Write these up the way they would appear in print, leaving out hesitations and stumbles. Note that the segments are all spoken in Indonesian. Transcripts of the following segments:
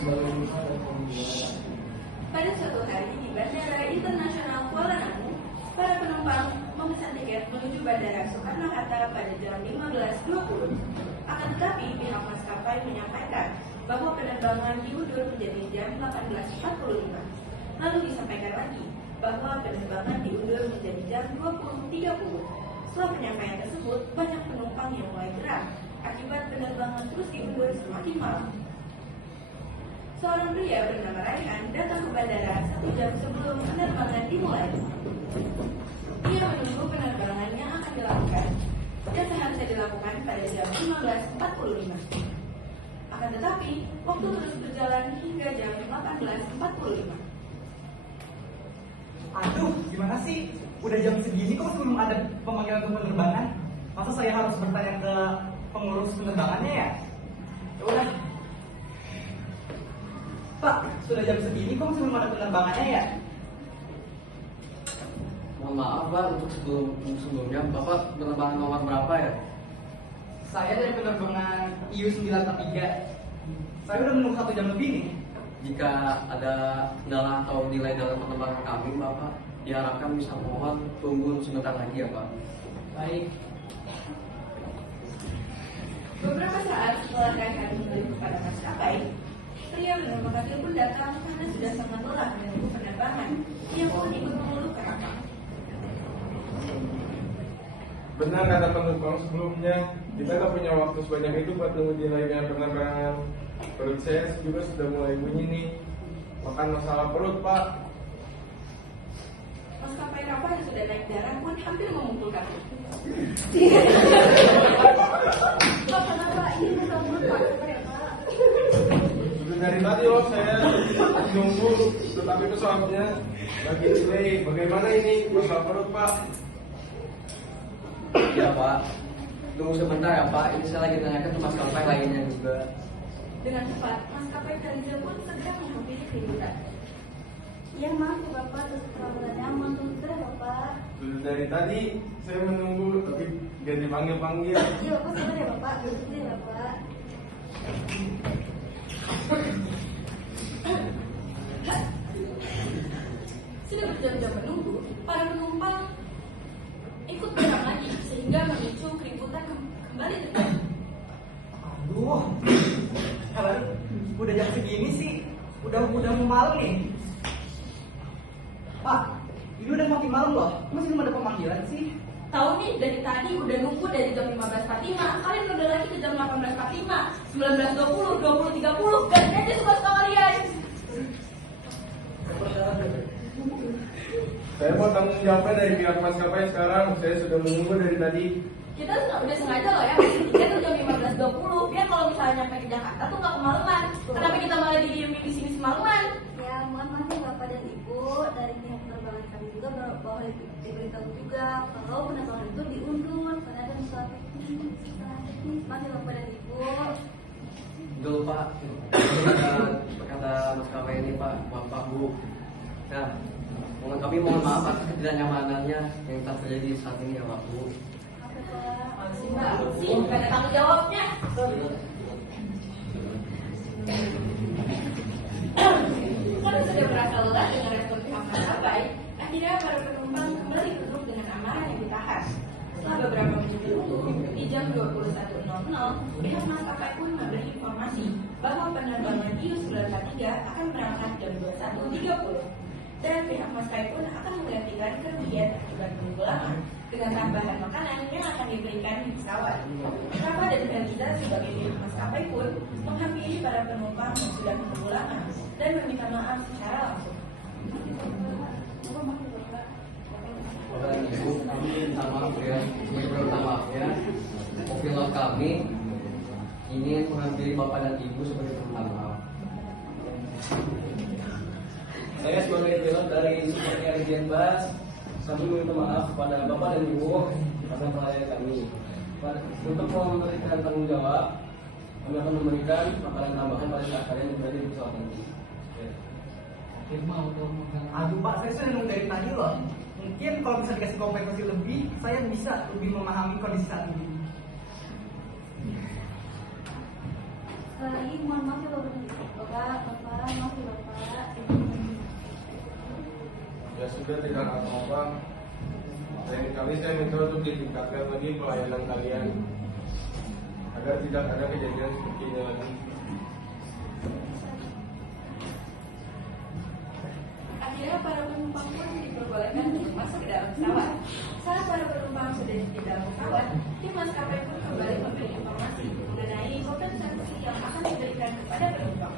Pada suatu hari di Bandara Internasional Kuala Namu, para penumpang memesan tiket menuju Bandara Soekarno-Hatta pada jam 15.20. Akan tetapi, pihak maskapai menyampaikan bahwa penerbangan diundur menjadi jam 18.45. Lalu disampaikan lagi bahwa penerbangan diundur menjadi jam 20.30. Setelah penyampaian tersebut, banyak penumpang yang mulai geram akibat penerbangan terus diundur semakin malam. Seorang pria bernama Raihan datang ke bandara 1 jam sebelum penerbangan dimulai. Ia menunggu penerbangan yang akan dilakukan dan seharusnya dilakukan pada jam 15.45. Akan tetapi, waktu terus berjalan hingga jam 18.45. Aduh, gimana sih? Udah jam segini kok belum ada pemanggilan untuk penerbangan? Masa saya harus bertanya ke pengurus penerbangannya ya? Ya udah. Pak, sudah jam segini kok masih belum ada penerbangannya ya? Mohon maaf Pak, untuk sebelumnya Bapak penerbangan nomor berapa ya? Saya dari penerbangan IU943. Saya udah menunggu 1 jam lebih nih. Jika ada kendala atau delay dalam penerbangan kami Bapak, diharapkan bisa mohon tunggu sebentar lagi ya Pak. Baik. Beberapa saat setelah Raihan kembali kepada maskapai, pria bernama Katil pun datang karena sudah sangat lelah menunggu penerbangan. Ia pun ikut mengeluh kenapa. Benar kata penumpang sebelumnya, kita nggak punya waktu sebanyak itu buat tunggu di lainnya penerbangan. Perut saya juga sudah mulai bunyi nih. Makan masalah perut, Pak. Maskapai Rafa yang sudah naik darah pun hampir memukul kaki. Pak, kenapa ini bukan mulut Pak? Sudah dari tadi loh saya nunggu, tetapi pesawatnya lagi delay. Bagaimana ini masalah perut, Pak? Ya Pak, tunggu sebentar ya Pak, ini saya lagi tanyakan ke maskapai lainnya juga. Dengan cepat, maskapai Garuda pun segera menghampiri keributan. Ya maaf ya Bapak, terus terlalu aman sudah Bapak. Sudah dari tadi saya menunggu, tapi gak dipanggil-panggil. Iya Bapak, sabar ya Bapak, duduk deh Bapak. Sudah berjam-jam menunggu, para penumpang ikut geram lagi sehingga memicu keributan kembali terjadi. Aduh, kalau udah jam segini sih, udah mau malam nih. Pak, ini udah makin malam loh, masih belum ada pemanggilan sih. Tahu nih, dari tadi udah nunggu dari jam 15.45. Kalian udah lagi ke jam 18.45, 19.20, 20.30. Ganti aja suka-suka kalian. Saya mau tanggung jawabnya dari pihak maskapai sekarang. Saya sudah menunggu dari tadi. Kita udah sengaja loh ya, pesen tiket tuh jam 15.20. Biar kalau misalnya nyampe ke Jakarta tuh nggak kemalaman. Kenapa kita malah didiemin di sini semalaman? Ya mohon maaf ya Bapak dan Ibu, dari pihak penerbangan kami juga bahwa diberitahu juga kalau penerbangan itu diundur karena ada suatu teknis. Maaf ya Bapak dan Ibu. Dulu Pak, kata maskapai ini Pak, Bapak Bu. Nah, kami mohon maaf atas ketidaknyamanannya yang terjadi saat ini ya Pak Bu. Maaf ya Pak. Sih mbak, sih nggak ada tanggung jawabnya. Karena sudah merasa lelah dengan respon pihak maskapai, akhirnya para penumpang kembali duduk dengan amarah yang ditahan. Setelah beberapa menit menunggu, di jam 21.00, pihak maskapai pun memberi informasi bahwa penerbangan IU943 akan berangkat jam 21.30 dan pihak maskapai pun akan menggantikan kerugian akibat menunggu lama dengan tambahan makanan yang akan diberikan di pesawat. Rafa dan Heliza sebagai pihak maskapai pun menghampiri para penumpang yang sudah menunggu lama dan meminta maaf secara langsung. Bapak dan Ibu, kami minta maaf ya, sebagai permintaan maaf ya. Pilot kami ingin menghampiri Bapak dan Ibu sebagai permintaan maaf. Saya sebagai pilot dari Super Air Region Bus, kami meminta maaf kepada Bapak dan Ibu atas kelalaian kami. Untuk memberikan tanggung jawab, kami akan memberikan makanan tambahan pada saat kalian berada di pesawat nanti. Aduh Pak, saya sudah nunggu dari tadi loh. Mungkin kalau bisa dikasih kompensasi lebih, saya bisa lebih memahami kondisi saat ini. Sekali lagi mohon maaf ya Bapak dan Ibu. Bapak, maaf ya Bapak. Ya sudah, tidak apa-apa. Lain kali saya minta untuk ditingkatkan lagi pelayanan kalian agar tidak ada kejadian seperti ini lagi. Akhirnya para penumpang pun diperbolehkan untuk masuk ke dalam pesawat. Saat para penumpang sudah di dalam pesawat, tim maskapai pun kembali memberi informasi mengenai kompensasi yang akan diberikan kepada penumpang.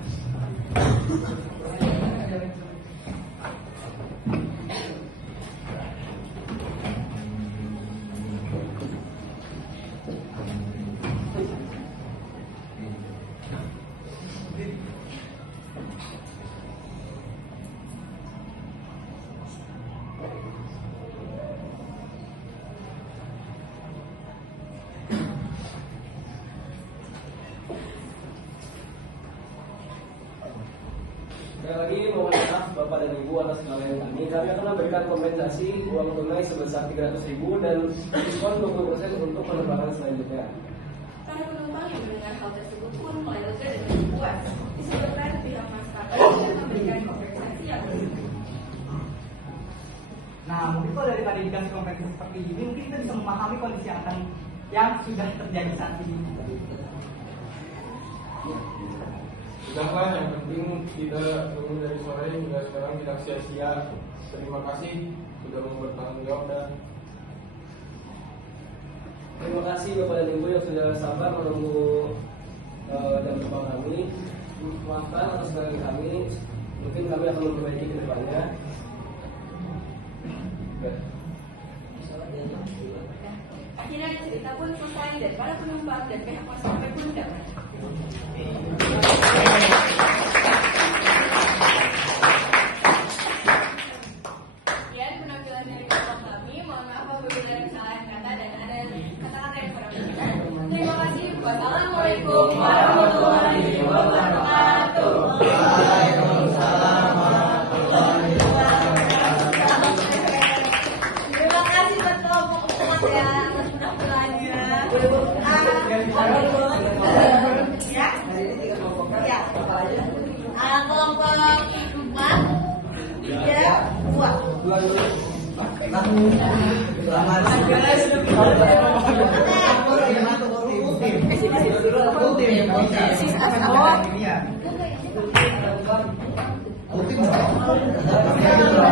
Sekali lagi mohon maaf Bapak dan Ibu atas kelalaian kami. Kami akan memberikan kompensasi uang tunai sebesar 300.000 dan diskon 20% untuk penerbangan selanjutnya. Para penumpang yang mendengar hal tersebut pun mulai lega dan lebih puas. Disebutkan pihak maskapai akan memberikan kompensasi yang lebih. Nah, mungkin kalau daripada dikasih kompensasi seperti ini, mungkin kita bisa memahami kondisi yang sudah terjadi saat ini. Sudahlah, yang penting kita tunggu dari sore hingga sekarang tidak sia-sia. Terima kasih sudah mau bertanggung jawab dan Terima kasih Bapak dan Ibu yang sudah sabar menunggu jam terbang kami. Maafkan atas kesalahan kami. Mungkin kami akan memperbaiki ke depannya. Akhirnya cerita pun selesai dan para penumpang dan pihak maskapai pun damai. Sekian penampilan dari kelompok kami. Mohon maaf apabila ada kesalahan kata dan ada kata-kata yang kurang berkenan. Terima kasih. Wassalamualaikum warahmatullahi wabarakatuh. Terima kasih buat kelompok teman ya atas penampilannya. Ya. Ya. Kelompok 4, 2.